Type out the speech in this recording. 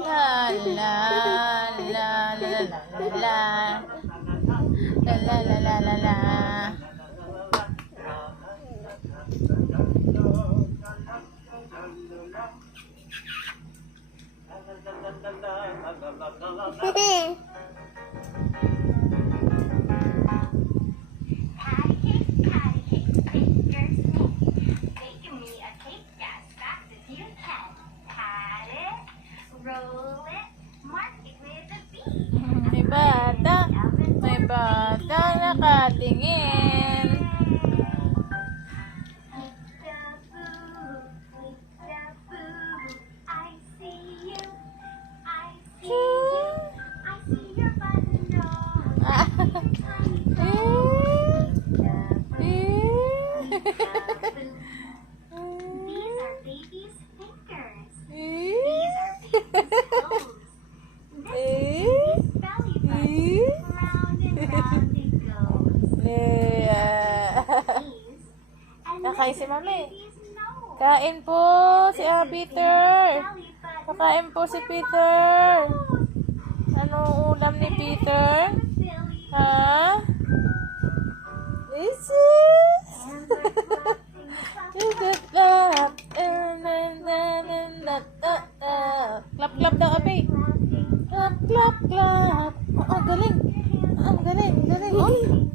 La la la la la la la la la la la la. Roll it, mark it with a B. May bata nakatingin. I see you. I see you. I see your button These are baby's fingers. These are baby's toes. This is baby's belly button. Round and round it goes. These, and Nakain this si is Mami. baby's nose. Kain po si Peter. Kakain po si Peter. Anong ulam ni Peter? Ha? This is clap clap daw, Abe. Clap clap clap. Oh, galing. Galing. Oh.